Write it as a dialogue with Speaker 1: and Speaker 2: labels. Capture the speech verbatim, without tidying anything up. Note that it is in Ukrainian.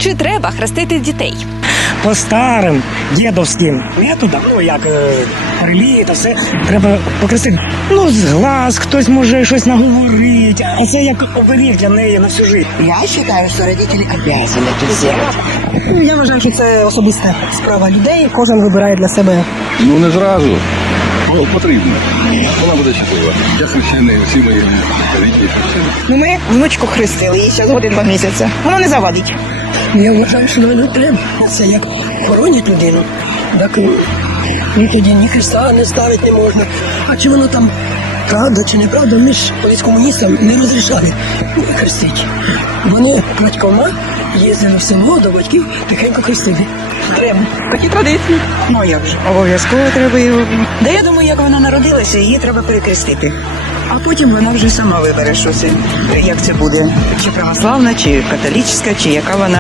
Speaker 1: Чи треба хрестити дітей?
Speaker 2: По старим дідовським методам, ну як е, релігії та все, треба покрестити. Ну, з глаз хтось може щось наговорить, а це як оберіг для неї на всю життя.
Speaker 3: Я считаю, что родители обязаны это сделать.
Speaker 4: Ну, я вважаю, що це особиста справа людей. Кожен вибирає для себе.
Speaker 5: Ну не зразу. Ну, потрібно. Вона буде щаслива. Я священний, всі мої рідні.
Speaker 3: Ну, ми внучку хрестили, їй зараз годин два місяці. Воно не завадить.
Speaker 4: Я вважаю, що не треба. Це як хоронять людину. Так і тоді ні хреста не ставити не можна. А чи воно там правда чи неправда, ми ж колись комуністам не розрішали хрестити. Вони батькома їздили в село до батьків, тихенько хрестили.
Speaker 3: Треба. Такі традиції. Ну, а як же? Обов'язково треба його. Да я думаю, як вона народилася, її треба перекрестити. А потім вона вже сама вибере, що це, як це буде. Чи православна, чи католицька, чи яка вона.